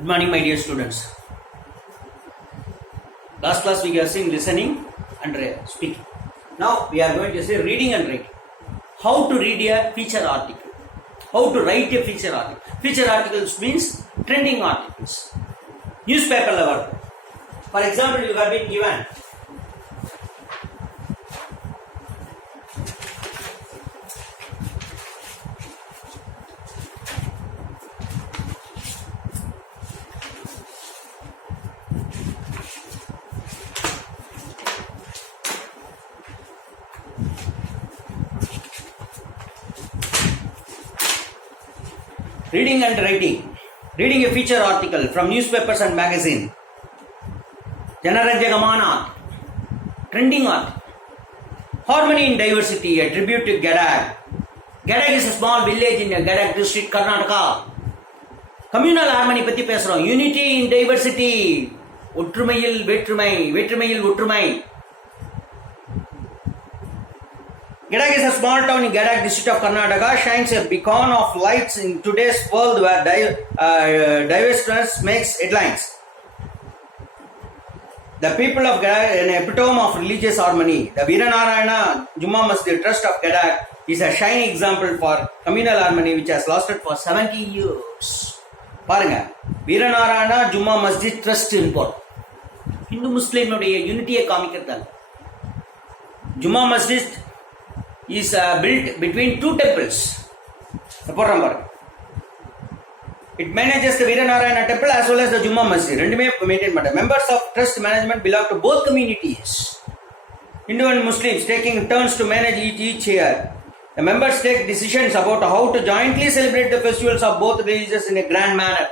Good morning, my dear students. Last class we are seeing listening and speaking. Now we are going to say reading and writing. How to read a feature article. How to write a feature article. Feature articles means trending articles. Newspaper level. For example, you have been given reading and writing. Reading a feature article from newspapers and magazine. Janaranjagamana. Trending article. Harmony in diversity, a tribute to Gadag. Gadag is a small village in Gadag district, Karnataka. Communal harmony பத்தி பேசுறோம். Unity in diversity. ஒற்றுமையில் வேற்றுமை, வேற்றுமையில் ஒற்றுமை. Gadag is a small town in Gadag district of Karnataka, shines a beacon of lights in today's world where diverseness makes headlines. The people of Gadag, an epitome of religious harmony. The Veeranarayana Juma Masjid Trust of Gadag is a shining example for communal harmony which has lasted for 70 years. பாருங்க, வீரநாராயணா ஜும்மா மஸ்ஜித் trust இருப்போம். இந்து முஸ்லிமுடைய யூனிட்டியை காமிக்கிறதால ஜும்மா மஸ்ஜித் is built between two temples. It manages the Veeranarayana temple as well as the Jumma Masjid. Members of trust management belong to both communities. Hindu and Muslims taking turns to manage each year. The members take decisions about how to jointly celebrate the festivals of both religions in a grand manner.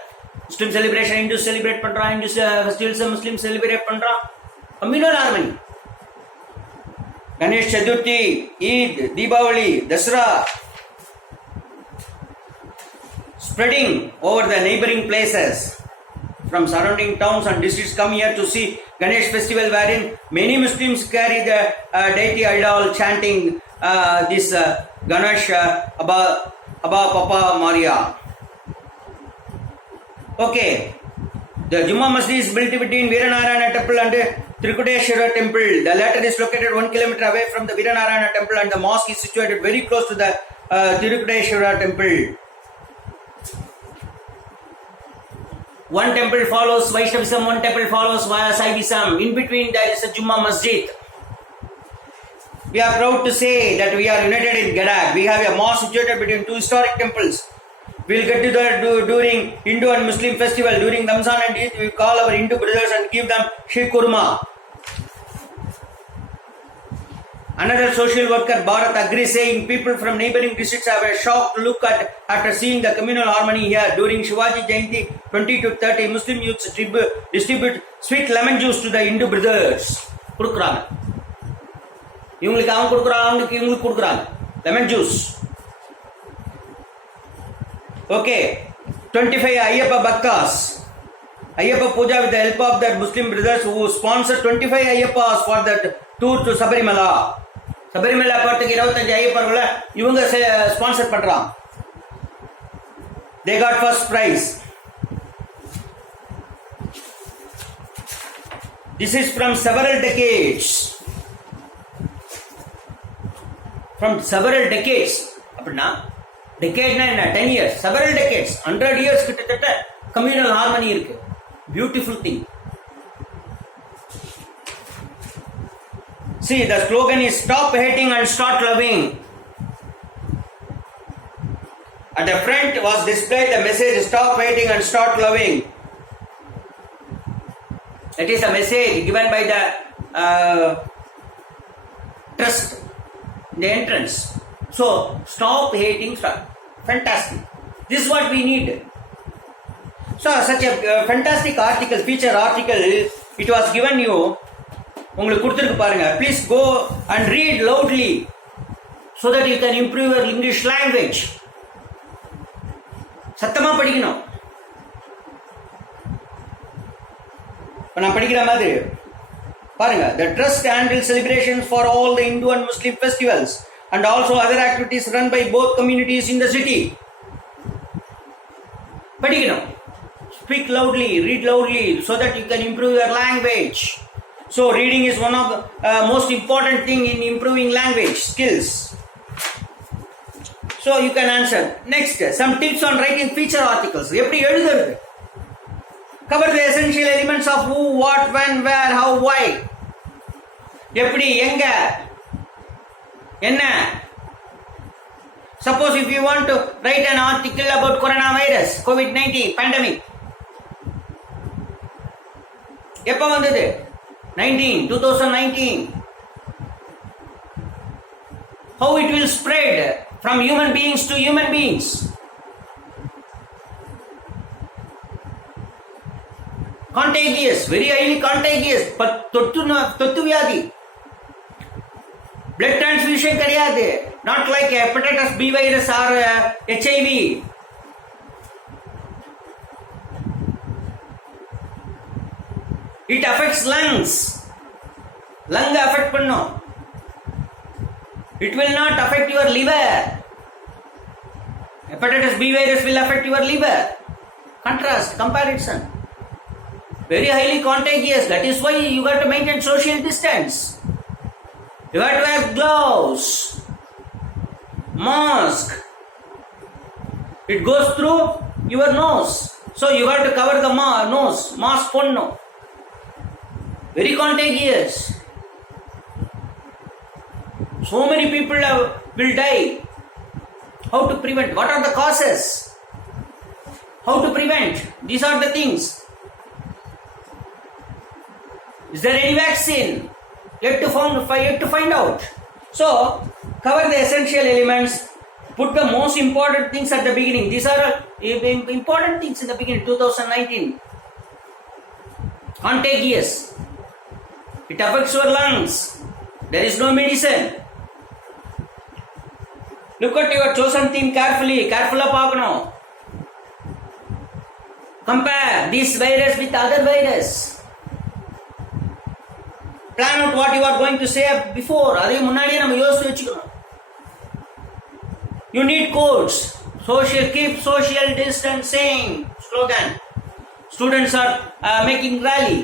Muslim celebration, Hindus celebrate Pandra, Hindus festivals, Muslims celebrate Pandra. Communal harmony. Ganesh Chaturthi, Eid, Deepavali, Dasra, spreading over the neighboring places. From surrounding towns and districts come here to see Ganesh festival wherein many Muslims carry the deity idol chanting this Ganesh Abba Papa Maria. Okay, the Jumma Masjid is built between Veeranarayana temple and Trikuteshwara temple. The latter is located 1 kilometer away from the Veeranarayana temple and the mosque is situated very close to the Trikuteshwara temple. One temple follows Vaishnavism, one temple follows Saivism. In between there is a Jumma Masjid. We are proud to say that we are united in Gadag. We have a mosque situated between two historic temples. We will get together during Hindu and Muslim festival. During Ramzan and Eid, we call our Hindu brothers and give them Sheikh Kurma. Another social worker, Bharat agrees, saying people from neighboring districts have a shocked look at after seeing the communal harmony here. During Shivaji Jayanti 20 to 30, Muslim youths distribute sweet lemon juice to the Hindu brothers. Kudukuறாங்க. இவங்களுக்கு அவங்க குடுக்குறாங்க, அவங்களுக்கு இவங்களுக்கு குடுக்குறாங்க. Lemon juice. Okay, 25 Ayyappa Bhaktas. Ayyappa Puja with the help of their Muslim brothers who sponsored 25 Ayyappas for that tour to Sabarimala. Sabarimala போறதுக்கு 25 ஐயப்பர்களை இவங்க sponsor பண்றாங்க. They got first prize. This is from several decades. From several decades. அப்படின்னா decade na 10 years, several decades, 100 years கிட்டத்தட்ட communal harmony இருக்கு. Beautiful thing. See, the slogan is stop hating and start loving. At the front was displayed the message stop hating and start loving. That is a message given by the trust, the entrance. So, stop hating, start. Fantastic. This is what we need. So, such a fantastic article, feature article, it was given you. உங்களுக்கு கொடுத்துருக்கு பாருங்க. Please go and read loudly so that you can improve your English language. சத்தமா படிக்கணும். நான் படிக்கிற மாதிரி பாருங்க. The trust handles celebrations for all the Hindu and Muslim festivals and also other activities run by both communities in the city. படிக்கணும். speak loudly, read loudly, so that you can improve your language. So reading is one of the most important thing in improving language skills. So you can answer. Next, some tips on writing feature articles. எப்படி எழுதுறது? Cover the essential elements of who, what, when, where, how, why. எப்படி, எங்க, என்ன. Suppose if you want to write an article about coronavirus, COVID-19 pandemic. எப்ப வந்தது? 2019. How it will spread from human beings to human beings. Contagious, very highly contagious. தொத்து வியாதி. Blood transfusion கிடையாது. Not like hepatitis B virus or HIV. It affects lungs. Lung affect பண்ணும். It will not affect your liver. Hepatitis B virus will affect your liver. Contrast, comparison. Very highly contagious. That is why you got to maintain social distance. You got to wear gloves, mask. It goes through your nose. So you got to cover the nose. Mask ponno. Very contagious. So many people will die. How to prevent? What are the causes? How to prevent? These are the things. Is there any vaccine? Yet to find out. So, cover the essential elements. Put the most important things at the beginning. These are important things in the beginning. 2019. Contagious. It affects your lungs. There is no medicine. Look at your chosen theme carefully. Careful பார்க்கணும். Compare this virus with other virus. Plan out what you are going to say before. அதை முன்னாடியே நம்ம யோசிச்சு வச்சுக்கணும். You need codes. Keep social distancing. Slogan. Students are making rally.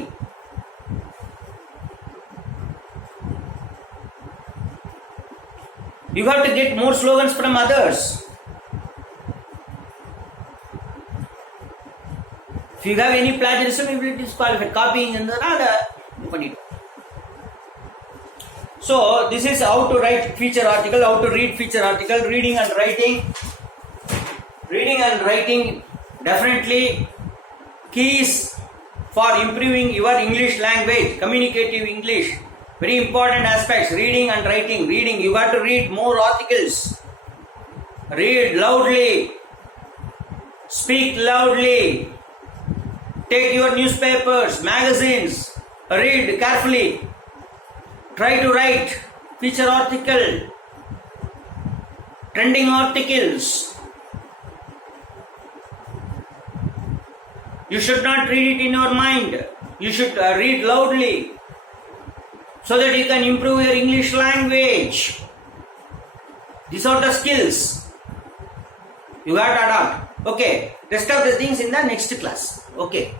You have to get more slogans from others. If you have any plagiarism, you will disqualify. Copying and the So this is how to write feature article, how to read feature article, reading and writing. Reading and writing definitely keys for improving your English language, communicative English. Very important aspects, reading and writing. Reading, you got to read more articles. Read loudly. Speak loudly. Take your newspapers, magazines. Read carefully. Try to write feature article, trending articles. You should not read it in your mind. You should read loudly so that you can improve your English language. These are the skills you got to adopt. Okay, rest of the things in the next class. Okay.